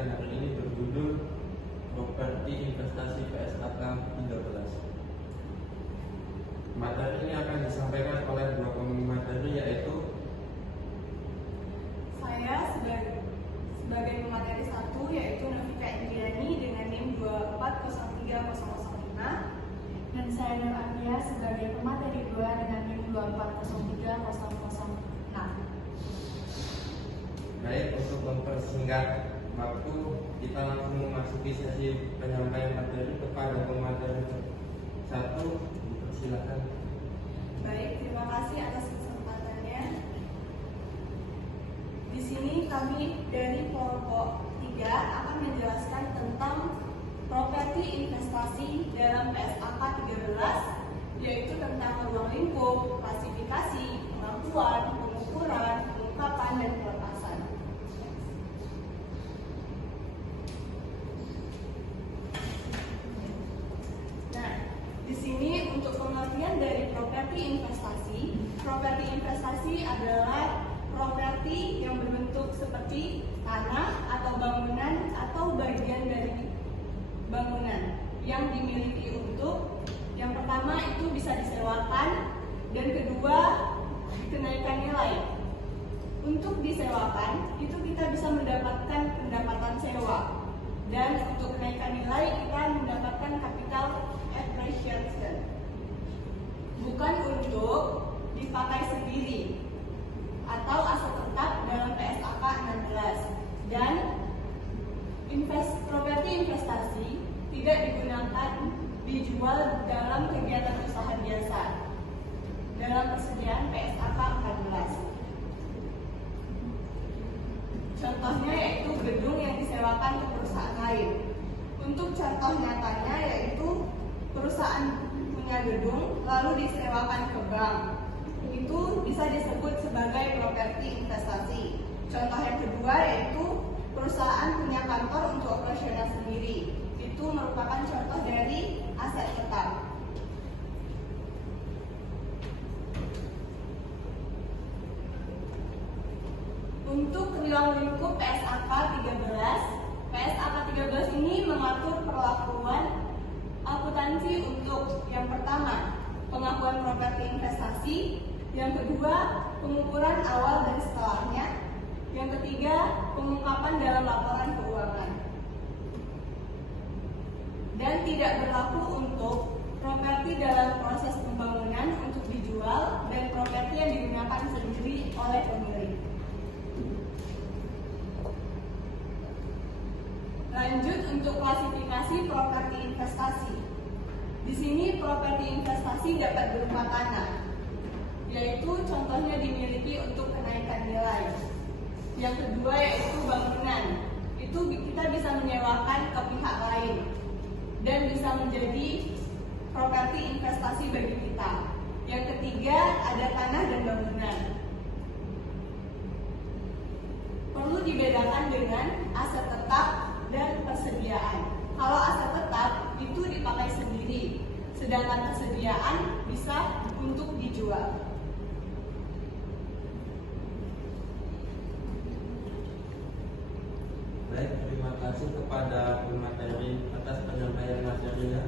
sampaikan hari ini berjudul Properti Investasi PSAK 13. Materi ini akan disampaikan oleh dua pemateri, yaitu saya sebagai pemateri 1, yaitu Novika Indriani dengan NIM 2403005, dan saya Nur Adia sebagai pemateri 2 dengan NIM 2403006. baik. Untuk mempersingkat waktu, kita langsung memasuki sesi penyampaian materi kepada pemateri 1. Silakan. Baik, terima kasih atas kesempatannya. Di sini kami dari kelompok 3 akan menjelaskan tentang properti investasi dalam PSAK 13, yaitu tentang ruang lingkup, klasifikasi, pengakuan, pengukuran, pengungkapan, dan pelepasan. Nah, di sini untuk pengertian dari properti investasi adalah properti yang berbentuk seperti tanah atau bangunan atau bagian dari bangunan yang dimiliki untuk yang pertama itu bisa disewakan, dan kedua kenaikan nilai. Untuk disewakan itu kita bisa mendapatkan pendapatan sewa, dan untuk kenaikan nilai kita mendapatkan capital appreciation. Bukan untuk dipakai sendiri atau aset tetap dalam PSAK 16, dan properti investasi tidak digunakan dijual dalam kegiatan usaha biasa dalam persediaan PSAK 14. Contohnya yaitu gedung yang disewakan ke perusahaan lain. Untuk contoh nyatanya yaitu perusahaan punya gedung lalu disewakan ke bank. Itu bisa disebut sebagai properti investasi. Contoh yang kedua yaitu perusahaan punya kantor untuk operasional sendiri. Itu merupakan contoh dari aset tetap. Untuk ruang lingkup PSAK 13 ini mengatur perlakuan akuntansi untuk yang pertama, pengakuan properti investasi, yang kedua, pengukuran awal dan setelahnya, yang ketiga, pengungkapan dalam laporan keuangan. Dan tidak berlaku untuk properti dalam proses pembangunan untuk dijual dan properti yang digunakan sendiri oleh pemilik. Lanjut untuk klasifikasi properti investasi. Di sini properti investasi dapat berupa tanah, yaitu contohnya dimiliki untuk kenaikan nilai. Yang kedua yaitu bangunan. Itu kita bisa menyewakan ke pihak lain dan bisa menjadi properti investasi bagi kita. Yang ketiga ada tanah dan bangunan. Perlu dibedakan dengan aset tetap dan persediaan. Kalau aset tetap itu dipakai sendiri, sedangkan persediaan bisa untuk dijual. Baik, terima kasih kepada pemateri atas penyampaian materinya.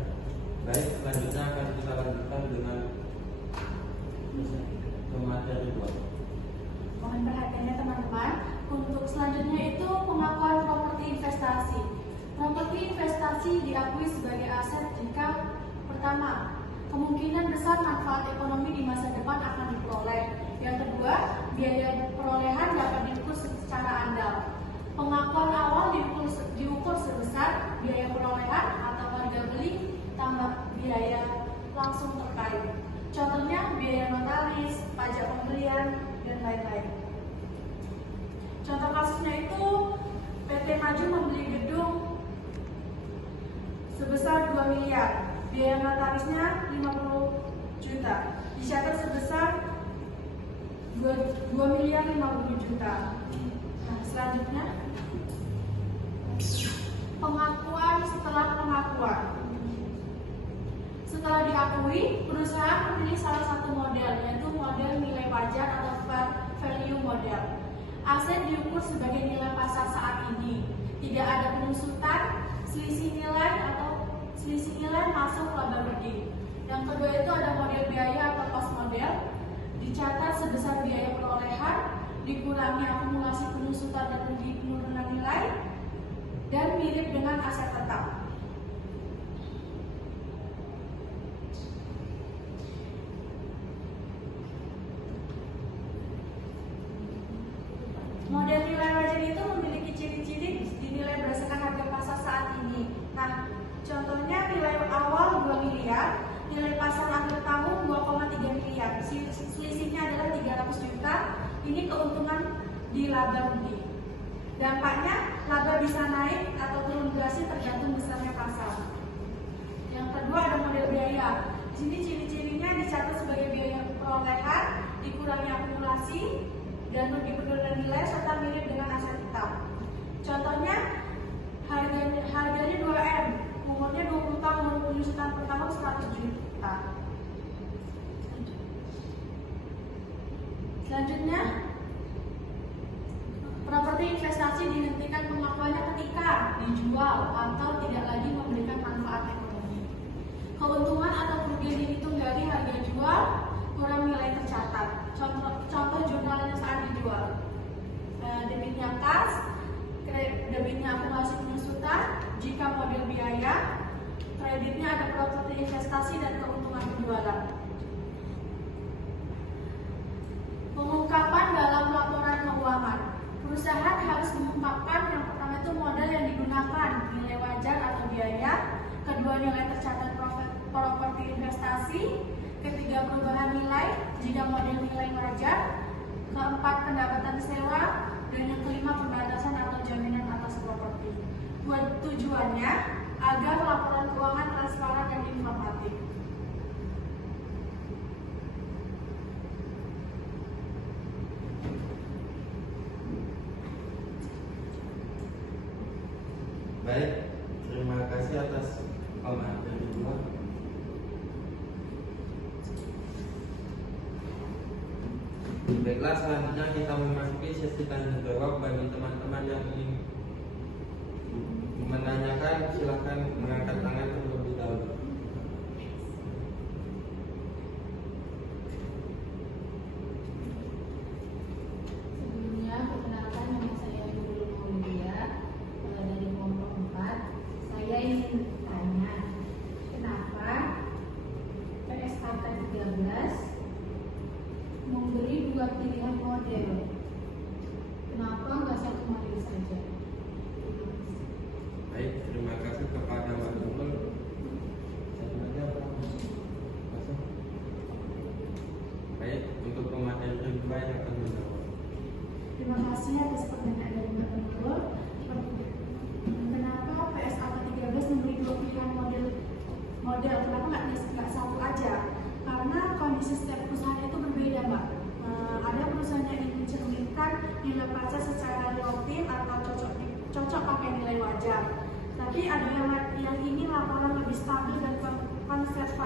Baik, selanjutnya akan kita lanjutkan dengan pemateri 2. Mohon perhatiannya teman-teman. Untuk selanjutnya itu pengakuan properti investasi. Properti investasi diakui sebagai aset jika pertama, kemungkinan besar manfaat ekonomi di masa depan akan diperoleh. Yang kedua, biaya perolehan dapat diukur secara andal. Pengakuan awal diukur sebesar biaya perolehan atau harga beli tambah biaya langsung terkait. Contohnya biaya notaris, pajak pembelian, dan lain-lain. Contoh kasusnya itu PT Maju membeli gedung sebesar 2 miliar, biaya notarisnya 50 juta, dicatat sebesar 2 miliar 50 juta. Nah, selanjutnya pengakuan setelah pengakuan. Setelah diakui, perusahaan memilih salah satu model, yaitu model nilai pajak atau fair value model. Aset diukur sebagai nilai pasar saat ini. Tidak ada pengusutan, selisih nilai masuk laba berdiri. Yang kedua itu ada model biaya atau cost model, dicatat sebesar biaya perolehan, dikurangi akumulasi penyusutan dan rugi penurunan nilai, dan mirip dengan aset tetap. Model nilai wajar itu memiliki ciri-ciri dinilai berdasarkan harga pasar saat ini. Nah, contohnya nilai awal 2 miliar, nilai pasar akhir tahun 2,3 miliar. Selisihnya adalah 300 juta. Ini keuntungan di laba rugi. Dampaknya laba bisa naik atau turun drastis tergantung besarnya pasar. Yang kedua ada model biaya. Di sini ciri-cirinya dicatat sebagai biaya perolehan, dikurangi akumulasi dan rugi penurunan nilai serta mirip dengan aset tetap. Contohnya harganya 2M, umurnya 20 tahun, penyusutan per tahun 100 juta. Selanjutnya, properti investasi dihentikan pengakuannya ketika dijual atau tidak lagi memberikan manfaat ekonomi. Keuntungan atau kerugian dihitung dari harga jual kurang nilai tercatat. Contoh jurnalnya saat dijual. Debitnya kas, debitnya akumulasi penyusutan, jika model biaya, kreditnya ada properti investasi dan keuntungan penjualan. Pengungkapan dalam laporan keuangan. Perusahaan harus mengungkapkan yang pertama itu modal yang digunakan, nilai wajar atau biaya, kedua nilai tercatat properti investasi, ketiga perubahan nilai jika model nilai wajar, keempat pendapatan sewa, dan yang kelima pembatasan atau jaminan atas properti. Buat tujuannya agar laporan keuangan transparan dan informatif. Baik, terima kasih atas pemahaman kedua. Baiklah, selanjutnya kita memasuki sesi tanya jawab. Bagi teman-teman yang ingin menanyakan, silakan mengangkat tangan terlebih dahulu. Sebelumnya, perkenalkan nama saya Nurul Maulidia dari kelompok 4. Saya ingin tanya, kenapa PSKK 13 memberi 2 pilihan model? Kenapa nggak satu model saja? Baik, terima kasih kepada Mbak Nurul. Baik, untuk pemateri kedua yang akan menjawab. Terima kasih atas pertanyaan dari Mbak Nurul. Kenapa PSKK 13 memberi 2 pilihan model? Kenapa nggak satu aja? Karena kondisi setiap perusahaan itu berbeda, Mbak. Ada perusahaan yang ingin mencerminkan nilai pasar secara relatif atau cocok pakai nilai wajar. Tapi ada yang ingin laporan lebih stabil dan konservatif.